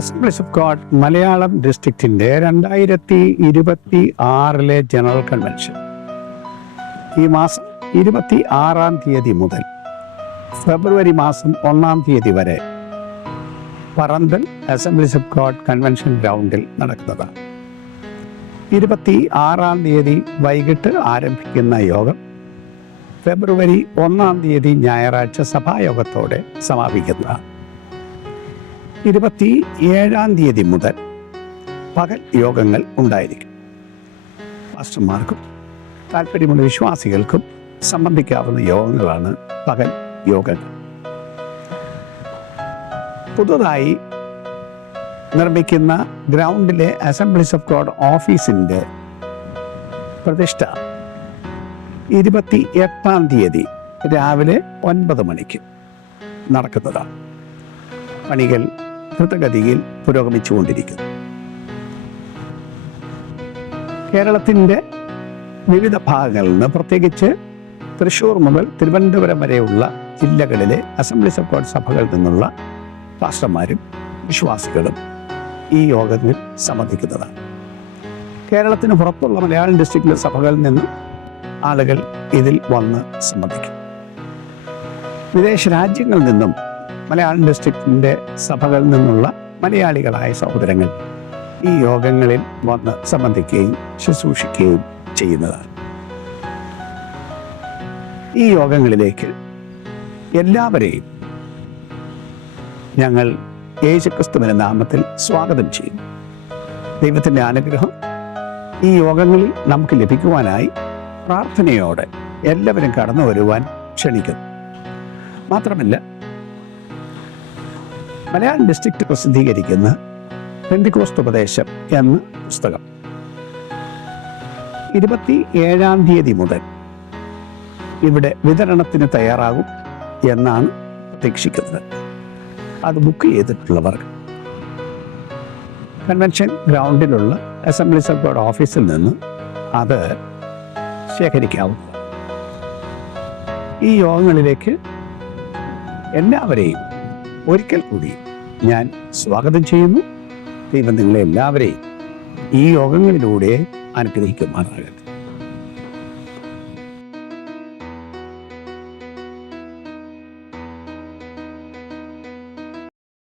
Assemblies of God Malayalam ഡിസ്ട്രിക്റ്റിൻ്റെ 2026 general convention ഈ മാസം 26-ാം തീയതി മുതൽ ഫെബ്രുവരി മാസം 1-ാം തീയതി വരെ Paranthal assemblies of God convention ഗ്രൗണ്ടിൽ നടക്കുന്നതാണ്. 26-ാം തീയതി വൈകിട്ട് ആരംഭിക്കുന്ന യോഗം ഫെബ്രുവരി 1-ാം തീയതി ഞായറാഴ്ച സഭായോഗത്തോടെ സമാപിക്കുന്നതാണ്. 27-ാം തീയതി മുതൽ പകൽ യോഗങ്ങൾ ഉണ്ടായിരിക്കും. പാസ്റ്റർമാർക്കും താല്പര്യമുള്ള വിശ്വാസികൾക്കും സംബന്ധിക്കാവുന്ന യോഗങ്ങളാണ് പകൽ യോഗങ്ങൾ. പുതുതായി നിർമ്മിക്കുന്ന ഗ്രൗണ്ടിലെ അസംബ്ലീസ് ഓഫ് ഗോഡ് ഓഫീസിൻ്റെ പ്രതിഷ്ഠ 28-ാം തീയതി രാവിലെ 9 മണിക്ക് നടക്കുന്നതാണ്. പണികൾ ദ്രുതഗതിയിൽ പുരോഗമിച്ചുകൊണ്ടിരിക്കുന്നു. കേരളത്തിൻ്റെ വിവിധ ഭാഗങ്ങളിൽ നിന്ന്, പ്രത്യേകിച്ച് തൃശ്ശൂർ മുതൽ തിരുവനന്തപുരം വരെയുള്ള ജില്ലകളിലെ അസംബ്ലീസ് ഓഫ് ഗോഡ് സഭകളിൽ നിന്നുള്ള പാസ്റ്റർമാരും വിശ്വാസികളും ഈ യോഗത്തിൽ സംബന്ധിക്കുന്നതാണ്. കേരളത്തിന് പുറത്തുള്ള മലയാളം ഡിസ്ട്രിക്റ്റിലെ സഭകളിൽ നിന്നും ആളുകൾ ഇതിൽ വന്ന് സംബന്ധിക്കും. വിദേശ രാജ്യങ്ങളിൽ നിന്നും മലയാളം ഡിസ്ട്രിക്റ്റിൻ്റെ സഭകളിൽ നിന്നുള്ള മലയാളികളായ സഹോദരങ്ങൾ ഈ യോഗങ്ങളിൽ വന്ന് സംബന്ധിക്കുകയും ശുശ്രൂഷിക്കുകയും ചെയ്യുന്നതാണ്. ഈ യോഗങ്ങളിലേക്ക് എല്ലാവരെയും ഞങ്ങൾ യേശുക്രിസ്തുവിന്റെ നാമത്തിൽ സ്വാഗതം ചെയ്യും. ദൈവത്തിൻ്റെ അനുഗ്രഹം ഈ യോഗങ്ങളിൽ നമുക്ക് ലഭിക്കുവാനായി പ്രാർത്ഥനയോടെ എല്ലാവരും കടന്നു വരുവാൻ ക്ഷണിക്കുന്നു. മാത്രമല്ല, മലയാളം ഡിസ്ട്രിക്റ്റ് പ്രസിദ്ധീകരിക്കുന്ന പെന്തിക്കോസ്ത് ഉപദേശം എന്ന പുസ്തകം 27-ാം തീയതി മുതൽ ഇവിടെ വിതരണത്തിന് തയ്യാറാകും എന്നാണ് പ്രതീക്ഷിക്കുന്നത്. അത് ബുക്ക് ചെയ്തിട്ടുള്ളവർ കൺവെൻഷൻ ഗ്രൗണ്ടിലുള്ള അസംബ്ലീസ് ഓഫ് ഗോഡ് ഓഫീസിൽ നിന്ന് അത് ശേഖരിക്കാവുന്നതാണ്. ഈ യോഗങ്ങളിലേക്ക് എല്ലാവരെയും ഒരിക്കൽ കൂടി ഞാൻ സ്വാഗതം ചെയ്യുന്നു. ദൈവം നിങ്ങളെ എല്ലാവരെയും ഈ യോഗങ്ങളിലൂടെ അനുഗ്രഹിക്കുമാറാകട്ടെ.